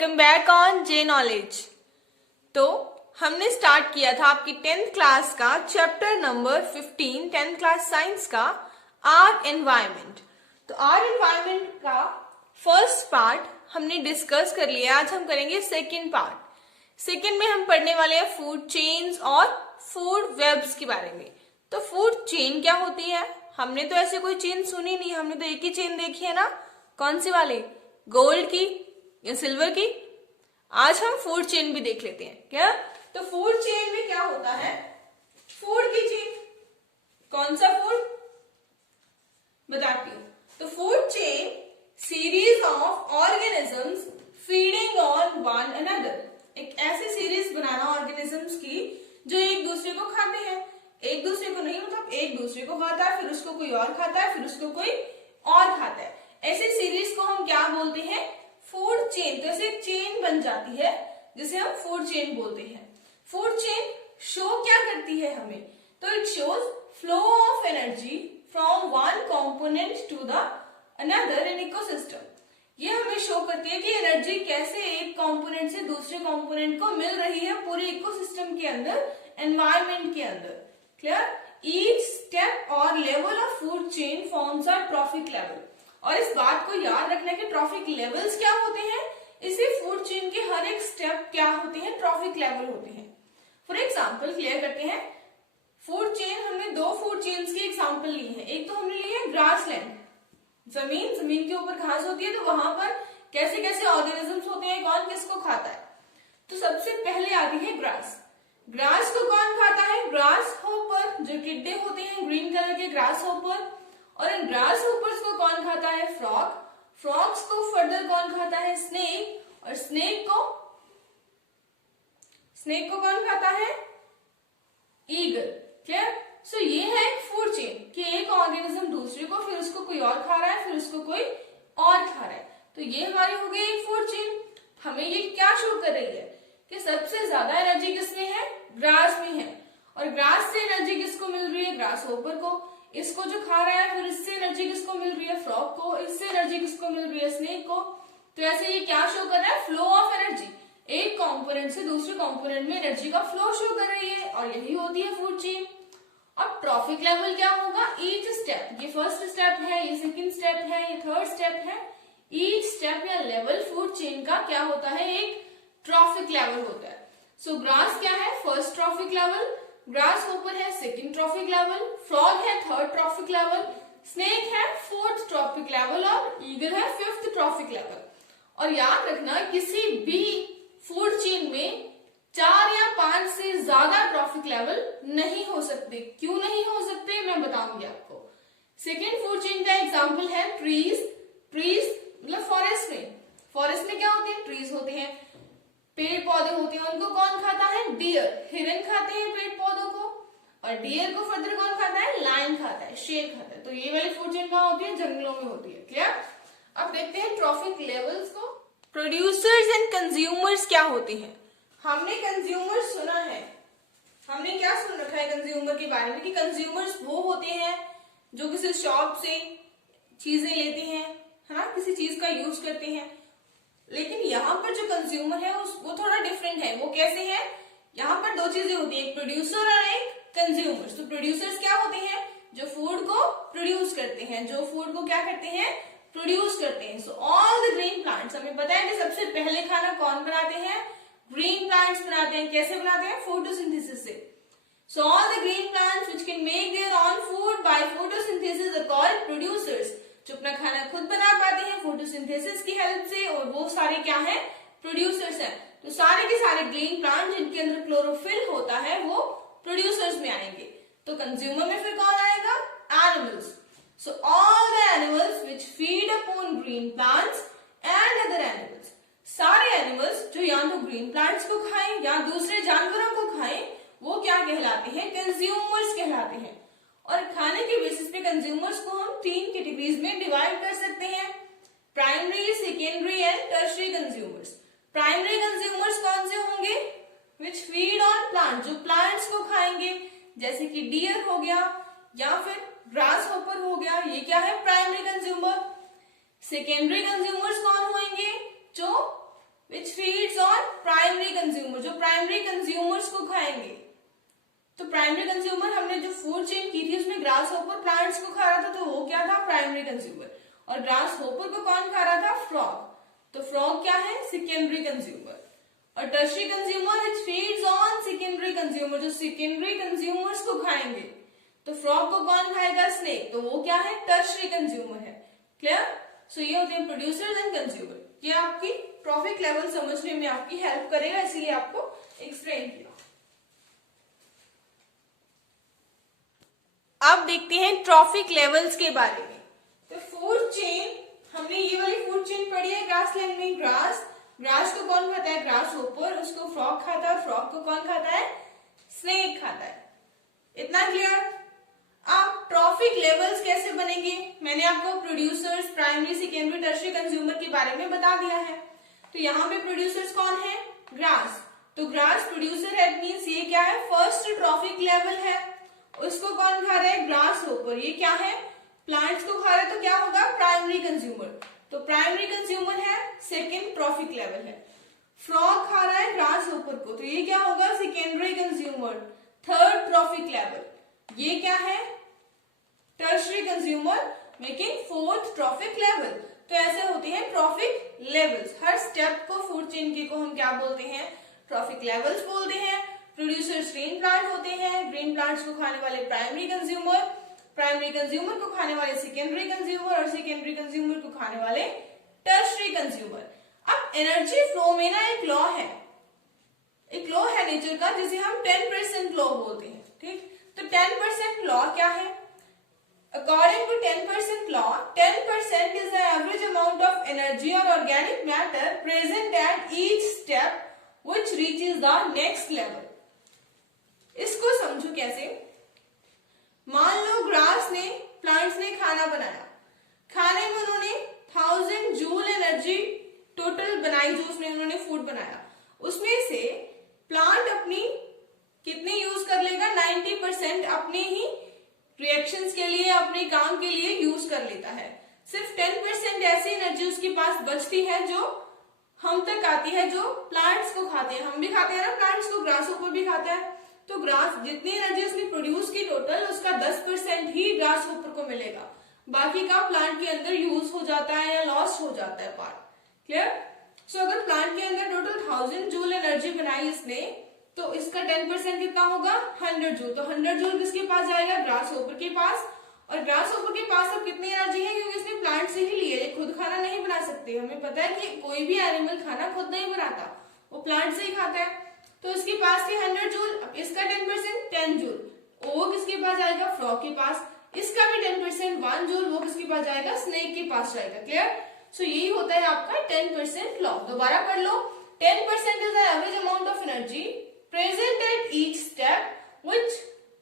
Welcome back on J knowledge. तो हमने start किया था आपकी 10th क्लास का chapter number 15 10th class science का आर एनवायरमेंट। तो आर एनवायरमेंट का फर्स्ट पार्ट हमने डिस्कस कर लिया। आज हम करेंगे सेकंड पार्ट। सेकंड में हम पढ़ने वाले हैं फूड चेन्स और फूड वेब्स के बारे में। तो फूड चेन क्या होती है? हमने तो ऐसे कोई चेन सुनी नहीं, हमने तो एक ही चेन देखी है ना। कौन सी वाली? गोल्ड की या सिल्वर की? आज हम फूड चेन भी देख लेते हैं क्या। तो फूड चेन में क्या होता है? फूड की चेन। कौन सा फूड बताती हूँ। तो food chain series of organisms feeding on one another. एक ऐसी सीरीज बनाना ऑर्गेनिजम्स की जो एक दूसरे को खाते हैं। एक दूसरे को नहीं, मतलब एक दूसरे को खाता है, फिर उसको कोई और खाता है, फिर उसको कोई और खाता है। ऐसी सीरीज को हम क्या बोलते हैं? Food chain. तो ऐसे एक चेन बन जाती है जिसे हम फूड चेन बोलते हैं। फूड चेन शो क्या करती है हमें? तो it shows flow of energy from one component to the another in ecosystem. ये हमें शो करती है कि एनर्जी कैसे एक कंपोनेंट से दूसरे कंपोनेंट को मिल रही है पूरे इकोसिस्टम के अंदर, एनवायरमेंट के अंदर। क्लियर? ईच स्टेप और level of food chain forms a trophic level. और इस बात को याद रखना कि ट्रॉफिक लेवल्स क्या होते हैं। इसी फूड चेन के हर एक स्टेप क्या होते हैं? ट्रॉफिक लेवल होते हैं। फॉर एग्जाम्पल क्लियर करते हैं। फूड चेन, हमने दो फूड चेन्स की एग्जाम्पल ली है। एक तो हमने ली है ग्रासलैंड, जमीन के ऊपर घास होती है, तो वहां पर कैसे कैसे ऑर्गेनिजम्स होते हैं, कौन किसको खाता है। तो सबसे पहले आती है ग्रास। ग्रास को कौन खाता है? ग्रास होपर, जो टिड्डे होते हैं ग्रीन कलर के ग्रास होपर। और इन ग्रास होपर्स को कौन खाता है? फ्रॉग। फ्रॉग्स को फर्दर कौन खाता है? स्नेक। और स्नेक को कौन खाता है? ईगल। क्लियर? सो ये है एक फूड चेन कि एक ऑर्गेनिज्म दूसरे को, फिर उसको कोई और खा रहा है, फिर उसको कोई और खा रहा है। तो ये हमारी हो गई एक फूड चेन। हमें ये क्या शो कर रही है कि सबसे ज्यादा एनर्जी किसमें है? ग्रास में है। और ग्रास से एनर्जी किसको मिल रही है? ग्रास होपर को। इसको जो खा रहा है, फिर इससे एनर्जी किसको मिल रही है? फ्रॉग को। इससे एनर्जी किसको मिल रही है? स्नेक को। तो ऐसे ये क्या शो कर रहा है? Flow of energy. एक कंपोनेंट से दूसरे कंपोनेंट में एनर्जी का फ्लो शो कर रही है, और यही होती है फूड चेन। अब ट्रॉफिक लेवल क्या होगा? ईच स्टेप, ये फर्स्ट स्टेप है, ये सेकंड स्टेप है, ये थर्ड स्टेप है। ईच स्टेप या लेवल फूड चेन का क्या होता है? एक ट्रॉफिक लेवल होता है। सो ग्रास क्या है? First trophic level. Grass hopper है सेकंड ट्रॉफिक लेवल। फ्रॉग है थर्ड ट्रॉफिक लेवल। स्नेक है फोर्थ ट्रॉफिक लेवल। और ईगल है फिफ्थ ट्रॉफिक लेवल। और याद रखना, किसी भी फूड चेन में 4 या 5 से ज्यादा ट्रॉफिक लेवल नहीं हो सकते। क्यों नहीं हो सकते, मैं बताऊंगी आपको। सेकेंड फूड चेन का एग्जाम्पल है ट्रीज। ट्रीज मतलब फॉरेस्ट में क्या होते हैं? ट्रीज होते हैं, पेड़ पौधे होते हैं। उनको कौन खाता है? डियर। हिरन खाते हैं पेड़ पौधों को, और डियर को फर्दर कौन खाता है? लायन खाता है, शेर खाता है। तो ये वाली फूड चेन कहाँ होती है? जंगलों में होती है। क्लियर? अब देखते हैं ट्रॉफिक लेवल्स को। प्रोड्यूसर्स एंड कंज्यूमर्स क्या होते हैं? हमने कंज्यूमर्स सुना है। हमने क्या सुन रखा है कंज्यूमर के बारे में? कि कंज्यूमर्स वो होते हैं जो किसी शॉप से चीजें लेते हैं, है ना, किसी चीज का यूज करते हैं। लेकिन यहाँ पर जो कंज्यूमर है वो थोड़ा डिफरेंट है। वो कैसे है? यहाँ पर दो चीजें होती है, एक प्रोड्यूसर और एक कंज्यूमर। तो प्रोड्यूसर्स क्या होते हैं? जो फूड को प्रोड्यूस करते हैं, जो फूड को क्या करते हैं? प्रोड्यूस करते हैं। सो ऑल द ग्रीन प्लांट्स, हमें पता है कि सबसे पहले खाना कौन बनाते हैं? ग्रीन प्लांट्स बनाते हैं। कैसे बनाते हैं? फोटोसिंथेसिस से। So all the green plants which can make their own food by photosynthesis are called producers. जो अपना खाना खुद बना पाते हैं फोटोसिंथेसिस की हेल्प से, और वो सारे क्या है? प्रोड्यूसर्स हैं। तो सारे के सारे ग्रीन प्लांट जिनके अंदर क्लोरोफिल होता है वो प्रोड्यूसर्स में आएंगे। तो कंज्यूमर में फिर कौन आएगा? Animals. So all the animals which feed upon green plants and other animals. सारे एनिमल्स जो या तो ग्रीन प्लांट्स को खाएं या दूसरे जानवरों को खाएं, वो क्या कहलाते हैं? कंज्यूमर्स कहलाते हैं। और खाने के बेसिस पे कंज्यूमर्स को हम 3 कैटेगरीज में डिवाइड कर सकते हैं, primary, secondary and tertiary consumers. Primary consumers कौन से होंगे? विच फीड ऑन प्लांट, जो प्लांट्स को खाएंगे, जैसे कि डियर हो गया या फिर ग्रास होपर हो गया। ये क्या है? Primary consumer. सेकेंडरी कंज्यूमर्स कौन होंगे? जो विच फीड्स ऑन प्राइमरी कंज्यूमर, जो प्राइमरी कंज्यूमर्स को खाएंगे। तो प्राइमरी कंज्यूमर हमने जो फूड चेन की थी उसमें ग्रास होपर प्लांट्स को खा रहा था, तो वो क्या था, प्राइमरी कंज्यूमर। और ग्रास होपर को कौन खा रहा था, फ्रॉग। तो फ्रॉग क्या है, सेकेंडरी कंज्यूमर। और tertiary consumer which feeds on secondary consumer, जो सेकेंडरी कंज्यूमर्स को खाएंगे। तो फ्रॉग को कौन खाएगा, स्नेक, तो वो क्या है, टर्शरी कंज्यूमर है। क्लियर। सो ये होते हैं प्रोड्यूसर्स एंड कंज्यूमर। ये आपकी ट्रॉफिक लेवल समझने में आपकी हेल्प करेगा, इसीलिए आपको एक्सप्लेन किया। अब देखते हैं ट्रॉफिक लेवल्स के बारे में। तो फूड चेन, हमने ये वाली फूड चेन पढ़ी है ग्रासलैंड में। ग्रास को कौन खाता है, ग्रास होपर, उसको फ्रॉग खाता है, और फ्रॉग को कौन खाता है, स्नेक खाता है। इतना क्लियर। अब ट्रॉफिक लेवल्स कैसे बनेंगे, मैंने आपको producers, primary, secondary, tertiary consumer के बारे में बता दिया है। तो यहाँ पे प्रोड्यूसर्स कौन है, ग्रास। तो ग्रास प्रोड्यूसर है, मींस ये क्या है, फर्स्ट ट्रॉफिक लेवल है। उसको कौन खा रहा है, ग्रास होपर। ये क्या है, प्लांट्स को खा रहा है, तो क्या होगा, प्राइमरी कंज्यूमर। तो प्राइमरी कंज्यूमर है, सेकेंड ट्रॉफिक लेवल है। फ्रॉग खा रहा है ग्रास होपर को, तो ये क्या होगा, secondary consumer, third trophic level. ये क्या है, tertiary consumer, making fourth trophic level. तो ऐसे होते हैं ट्रॉफिक लेवल्स। हर स्टेप को फूड चेन के को हम क्या बोलते हैं, ट्रॉफिक लेवल्स बोलते हैं। प्रोड्यूसर्स ग्रीन प्लांट होते हैं, ग्रीन प्लांट्स को खाने वाले प्राइमरी कंज्यूमर, प्राइमरी कंज्यूमर को खाने वाले सेकेंडरी कंज्यूमर, और सेकेंडरी कंज्यूमर को खाने वाले टर्शरी कंज्यूमर। अब एनर्जी फ्लो में ना एक लॉ है, एक लॉ है नेचर का, जिसे हम 10% लॉ बोलते हैं। ठीक, तो 10% लॉ क्या है, according to 10% law, 10% is the average amount of energy और organic matter present at each step which reaches the next level. इसको समझो कैसे, मान लो ग्रास ने, प्लांट्स ने खाना बनाया, खाने में उन्होंने 1000 जूल एनर्जी टोटल बनाई, जो उसमें उन्होंने फूड बनाया, उसमें से प्लांट अपनी कितनी यूज कर लेगा, 90% अपने ही रिएक्शंस के लिए, अपने काम के लिए यूज कर लेता है। सिर्फ 10% ऐसी एनर्जी उसके पास बचती है जो हम तक आती है, जो प्लांट्स को खाते हैं। हम भी खाते हैं ना प्लांट्स को, ग्रास होपर भी खाता है। तो ग्रास जितनी एनर्जी उसने प्रोड्यूस की टोटल, उसका 10% ही ग्रास होपर को मिलेगा, बाकी का प्लांट के अंदर यूज हो जाता है या लॉस्ट हो जाता है पार्ट। क्लियर। सो अगर प्लांट के अंदर टोटल 1000 जूल एनर्जी बनाई इसने, तो इसका 10% कितना होगा, 100 जूल। तो 100 जूल किसके पास जाएगा, ग्रास होपर के पास। और ग्रास होपर के पास अब कितनी एनर्जी है, क्योंकि इसने प्लांट से ही ली है, खुद खाना नहीं बना सकते। हमें पता है कि कोई भी एनिमल खाना खुद नहीं बनाता, वो प्लांट से ही खाता है। तो इसके पास थी 100 जूल, अब इसका 10% 10 जूल, वो किसके पास जाएगा, फ्रॉग के पास। इसका भी 10% 1 जूल, वो किसके पास जाएगा, स्नेक के पास जाएगा। क्लियर। सो यही होता है आपका 10% लॉ। दोबारा पढ़ लो, 10% is the average amount of energy present at each step which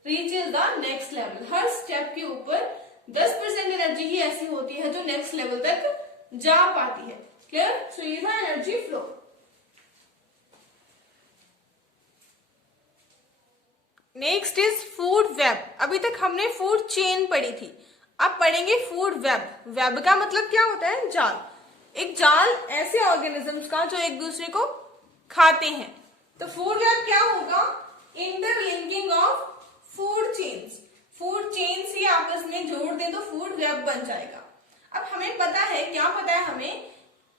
reaches the next level. Her step के ऊपर 10% एनर्जी ही ऐसी होती है जो नेक्स्ट लेवल तक जा पाती है। क्लियर। सो ये था energy flow. Next is food web. अभी तक हमने फूड चेन पढ़ी थी, अब पढ़ेंगे फूड वेब। वेब का मतलब क्या होता है, जाल। एक जाल ऐसे ऑर्गेनिजम्स का जो एक दूसरे को खाते हैं। तो फूड वेब क्या होगा, interlinking of food chains. Food chains ही आपस में जोड़ दे तो फूड वेब बन जाएगा। अब हमें पता है, क्या पता है हमें,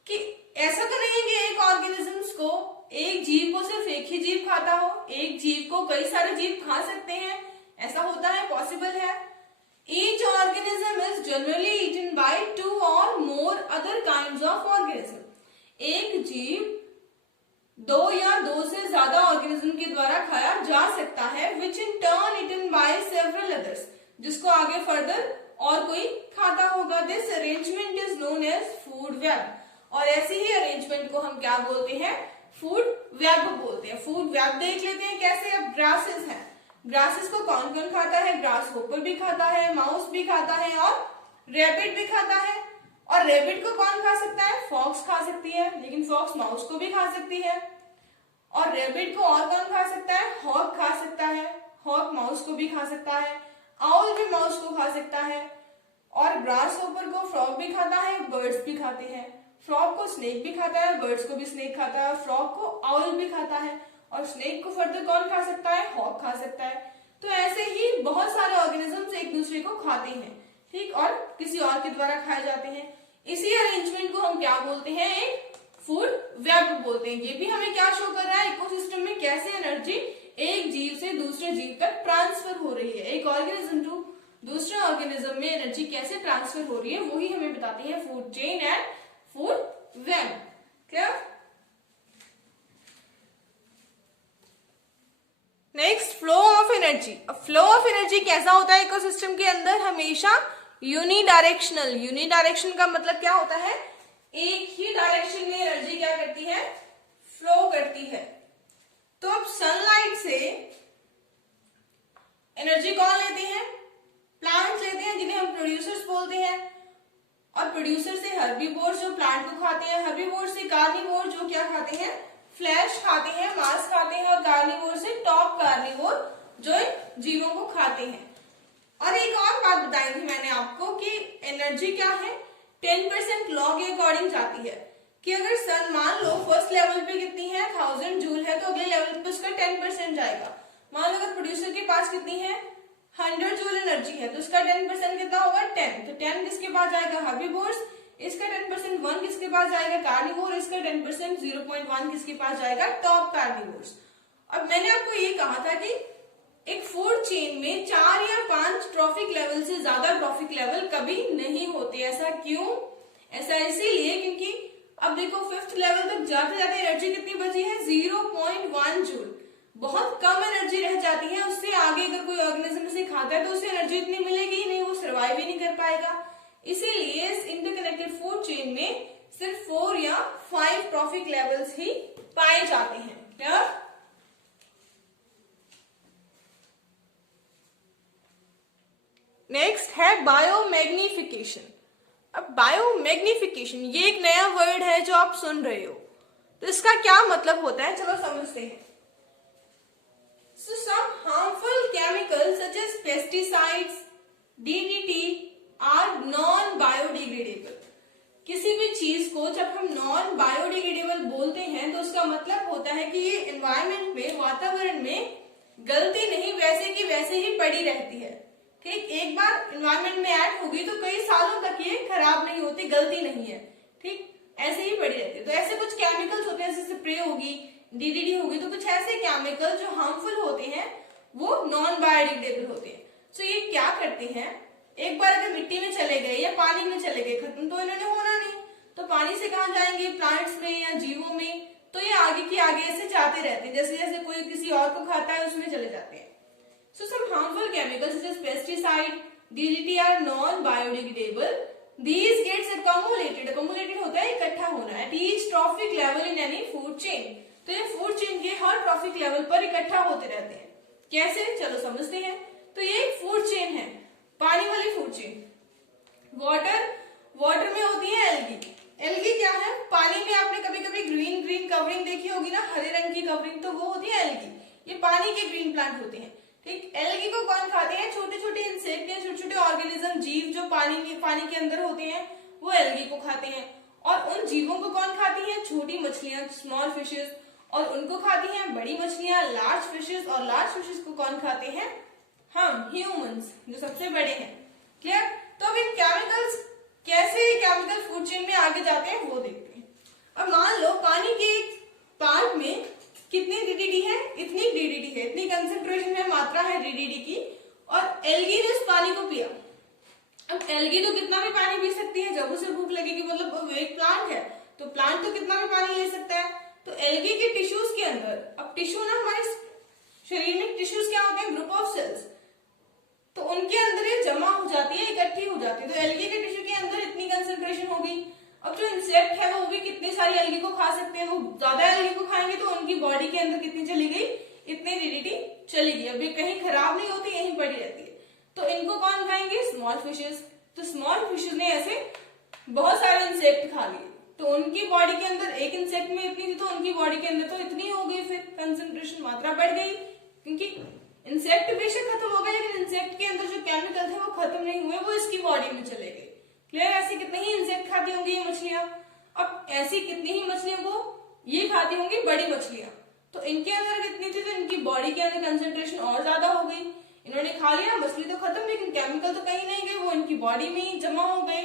कि ऐसा तो नहीं है कि एक ऑर्गेनिजम्स को, एक जीव को सिर्फ एक ही जीव खाता हो, एक जीव को कई सारे जीव खा सकते हैं, ऐसा होता है, पॉसिबल है। Each organism is generally eaten by 2 or more other kinds of organism. एक जीव 2 या 2 से ज्यादा ऑर्गेनिज्म के द्वारा खाया जा सकता है, which in turn eaten by several others, जिसको आगे फर्दर और कोई खाता होगा। This arrangement is known as food web. और ऐसी ही अरेंजमेंट को हम क्या बोलते हैं, फूड वेब बोलते हैं। फूड वेब देख लेते हैं कैसे। अब ग्रासेस हैं, ग्रासेस को कौन कौन खाता है, ग्रास होपर भी खाता है, माउस भी खाता है, और रैबिट भी खाता है। और रैबिट को कौन खा सकता है, फॉक्स खा सकती है, लेकिन फॉक्स माउस को भी खा सकती है। और रैबिट को और कौन खा सकता है, हॉक खा सकता है, हॉक माउस को भी खा सकता है, आउल भी माउस को खा सकता है। और ग्रास होपर को फ्रॉग भी खाता है, बर्ड्स भी खाते हैं। फ्रॉग को स्नेक भी खाता है, बर्ड्स को भी स्नेक खाता है, फ्रॉग को आउल भी खाता है, और स्नेक को फर्दर कौन खा सकता है, हॉक खा सकता है। तो ऐसे ही बहुत सारे ऑर्गेनिजम्स एक दूसरे को खाते हैं, ठीक, और किसी और के द्वारा खाए जाते हैं। इसी अरेंजमेंट को हम क्या बोलते हैं, एक फूड वेब बोलते हैं। ये भी हमें क्या शो कर रहा है, इकोसिस्टम में कैसे एनर्जी एक जीव से दूसरे जीव तक ट्रांसफर हो रही है, एक ऑर्गेनिज्म टू दूसरे ऑर्गेनिज्म में एनर्जी कैसे ट्रांसफर हो रही है, वही हमें बताती है food chain and food web. Clear? Next, flow of energy. अब फ्लो ऑफ एनर्जी कैसा होता है इकोसिस्टम के अंदर, हमेशा यूनिडायरेक्शनल। यूनिडायरेक्शन का मतलब क्या होता है, एक ही डायरेक्शन में एनर्जी क्या करती है, फ्लो करती है। तो अब सनलाइट से एनर्जी कौन लेते हैं, प्लांट्स लेते हैं, जिन्हें हम प्रोड्यूसर्स बोलते हैं। और प्रोड्यूसर से हर्बीवोर्स जो प्लांट को खाते हैं, हर्बीवोर्स से कार्निवोर जो क्या खाते हैं, फ्लैश खाते हैं, मांस खाते हैं, और कार्निवोर से टॉप कार्निवोर जो जीवों को खाते हैं। और एक और बात बताई थी मैंने आपको कि एनर्जी क्या है, 10% लॉ के अकॉर्डिंग जाती है कि अगर सन मान लो फर्स्ट लेवल पे कितनी है, 1000 जूल है, तो अगले लेवल पे उसका 10% जाएगा। मान लो अगर प्रोड्यूसर के पास कितनी है, 100 जूल एनर्जी है, तो उसका 10% कितना होगा, 10। तो 10 किसके पास जाएगा, हर्बीवोर्स, इसका 10% 1 किसके पास जाएगा, कार्निवोर, इसका 10% 0.1 किसके पास जाएगा, टॉप कार्निवोर्स। अब मैंने आपको ये कहा था कि एक फूड चेन में 4 या 5 ट्रॉफिक लेवल से ज्यादा ट्रॉफिक लेवल कभी नहीं होते। ऐसा क्यों, ऐसा इसीलिए क्योंकि अब देखो 5th लेवल तक जाते जाते एनर्जी कितनी बची है, 0.1 जूल। बहुत कम एनर्जी रह जाती है, उससे आगे अगर कोई ऑर्गेनिज्म इसे खाता है तो उसे एनर्जी इतनी मिलेगी ही नहीं, वो सर्वाइव ही नहीं कर पाएगा। इसीलिए इस इंटरकनेक्टेड फूड चेन में सिर्फ 4 या 5 ट्रॉफिक लेवल्स ही पाए जाते हैं। क्लियर? नेक्स्ट है बायोमैग्निफिकेशन। अब बायोमैग्निफिकेशन ये एक नया वर्ड है जो आप सुन रहे हो, तो इसका क्या मतलब होता है, चलो समझते हैं। So some harmful chemicals such as pesticides, DDT are non-biodegradable. किसी भी चीज को जब हम नॉन बायोडिग्रेडेबल बोलते हैं तो उसका मतलब होता है कि ये एनवायरमेंट में, वातावरण में गलती नहीं वैसे की वैसे ही पड़ी रहती है। ठीक, एक बार एनवायरमेंट में ऐड होगी तो कई सालों तक ये खराब नहीं होती, गलती नहीं है, ठीक, ऐसे ही पड़ी रहती है। तो ऐसे कुछ केमिकल्स होते हैं, जैसे स्प्रे होगी, डीडीटी होगी, तो कुछ ऐसे केमिकल जो हार्मफुल होते हैं वो नॉन बायोडिग्रेडेबल होते हैं। सो ये क्या करते हैं, एक बार अगर मिट्टी में चले गए या पानी में चले गए, खत्म तो इन्होंने होना नहीं, तो पानी से कहाँ जाएंगे, प्लांट्स में या जीवों में, तो ये आगे की आगे ऐसे जाते रहते हैं, जैसे जैसे कोई किसी और को खाता है उसमें चले जाते हैं। So some harmful chemicals such as pesticide, DDT are non-biodegradable. These gets accumulated. Accumulated होता है इकट्ठा होना, at each trophic level in any food chain. तो ये फूड चेन के हर ट्रॉफिक लेवल पर इकट्ठा होते रहते हैं। कैसे, चलो समझते हैं। तो ये एक फूड चेन है, पानी वाली फूड चेन। वाटर में होती है एल्गी। एल्गी क्या है, पानी में आपने कभी कभी ग्रीन ग्रीन कवरिंग देखी होगी ना, हरे रंग की कवरिंग, तो वो होती है एल्गी। ये पानी के ग्रीन प्लांट होते हैं। ठीक, एल्गी को कौन खाते हैं, छोटे छोटे इंसेक्ट या छोटे छोटे ऑर्गेनिज्म, जीव जो पानी के अंदर होते हैं वो एल्गी को खाते हैं। और उन जीवों को कौन खाती है, छोटी मछलियां, स्मॉल फिशेस, और उनको खाती हैं बड़ी मछलियां, लार्ज फिशेस, और लार्ज फिशेस को कौन खाते हैं, हम ह्यूमंस, जो सबसे बड़े हैं। क्लियर? तो अब इन केमिकल्स कैसे केमिकल फूड चेन में आगे जाते हैं वो देखते हैं। और मान लो पानी के पार्ट में कितनी डीडीटी है, इतनी डीडीटी है, इतनी कंसेंट्रेशन है, मात्रा है डीडीटी की, और एल्गी ने उस पानी को पिया। अब एल्गी तो कितना भी पानी पी सकती है, जब उसे भूख लगेगी, मतलब वो एक प्लांट है तो प्लांट तो कितना भी पानी ले सकता है। तो एल्गी के टिश्यूज के अंदर, अब टिश्यू ना हमारे शरीर में टिश्यूज क्या होते हैं, ग्रुप ऑफ सेल्स, तो उनके अंदर ये जमा हो जाती है, इकट्ठी हो जाती है। तो एल्गी के टिश्यू के अंदर इतनी कंसेंट्रेशन होगी। अब जो इंसेक्ट है वो भी कितनी सारी एल्गी को खा सकते हैं, वो ज्यादा एल्गी को खाएंगे तो उनकी बॉडी के अंदर कितनी चली गई, इतनी डीडीटी चली गई। अब ये कहीं खराब नहीं होती, यहीं पड़ी रहती है। तो इनको कौन खाएंगे, स्मॉल फिशेस। तो स्मॉल फिशेस ने ऐसे बहुत सारे इंसेक्ट खा लिए, तो उनकी बॉडी के अंदर एक इंसेक्ट में इतनी थी तो उनकी बॉडी के अंदर तो इतनी हो गई, फिर कंसेंट्रेशन मात्रा बढ़ गई, क्योंकि इंसेक्ट बेशक खत्म हो गए लेकिन इंसेक्ट के अंदर जो केमिकल थे वो खत्म नहीं हुए, वो इसकी बॉडी में चले गए। क्लियर? ऐसे कितने ही इंसेक्ट खाती होंगी ये मछलियां। अब ऐसी कितनी ही मछलियों को ये खाती होंगी, बड़ी मछलियां, तो इनके अंदर कितनी थी, तो इनकी बॉडी के अंदर कंसेंट्रेशन और ज्यादा हो गई। इन्होंने खा लिया, मछली तो खत्म, लेकिन केमिकल तो कहीं नहीं गए, वो इनकी बॉडी में ही जमा हो गए।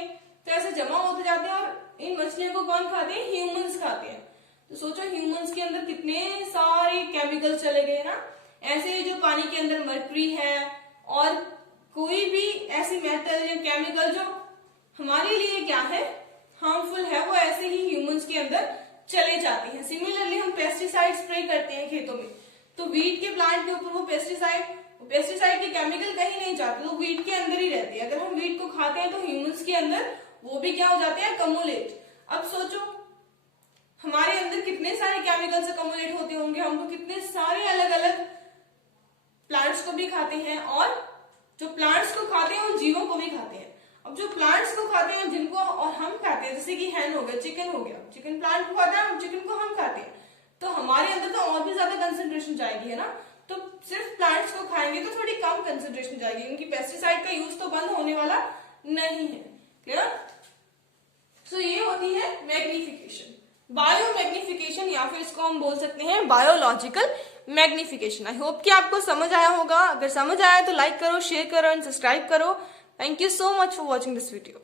तो ऐसे जमा होते जाते हैं और इन मछलियों को कौन खाते हैं, ह्यूमंस खाते हैं। तो सोचो ह्यूमंस के अंदर कितने सारे केमिकल चले गए ना। ऐसे ही जो पानी के अंदर मर्क्यूरी है और कोई भी ऐसी मेटल या केमिकल जो हमारे लिए क्या है, हार्मफुल है, वो ऐसे ही ह्यूमंस के अंदर चले जाते हैं। सिमिलरली हम पेस्टिसाइड स्प्रे करते हैं खेतों में, तो वीट के प्लांट के ऊपर वो पेस्टिसाइड के केमिकल कहीं नहीं जाते, वो वीट के अंदर ही रहते हैं। अगर हम वीट को खाते हैं तो ह्यूमंस के अंदर वो भी क्या हो जाते हैं, कम्युलेट। अब सोचो हमारे अंदर कितने सारे केमिकल्स कम्युलेट होते होंगे, हम तो कितने सारे अलग अलग प्लांट्स को भी खाते हैं, और जो प्लांट्स को खाते हैं उन जीवों को भी खाते हैं। अब जो प्लांट्स को खाते हैं जिनको और हम खाते हैं, जैसे कि हैन हो गया, चिकन हो गया, चिकन प्लांट को खाता है, चिकन को हम खाते हैं, तो हमारे अंदर तो और भी ज्यादा कंसेंट्रेशन जाएगी, है ना। तो सिर्फ प्लांट्स को खाएंगे तो थोड़ी कम कंसेंट्रेशन जाएगी, क्योंकि पेस्टिसाइड का यूज तो बंद होने वाला नहीं है। क्लियर। सो ये होती है मैग्निफिकेशन, बायो मैग्निफिकेशन, या फिर इसको हम बोल सकते हैं बायोलॉजिकल मैग्निफिकेशन। आई होप कि आपको समझ आया होगा। अगर समझ आया तो लाइक करो, शेयर करो एंड सब्सक्राइब करो। Thank you so much for watching this video.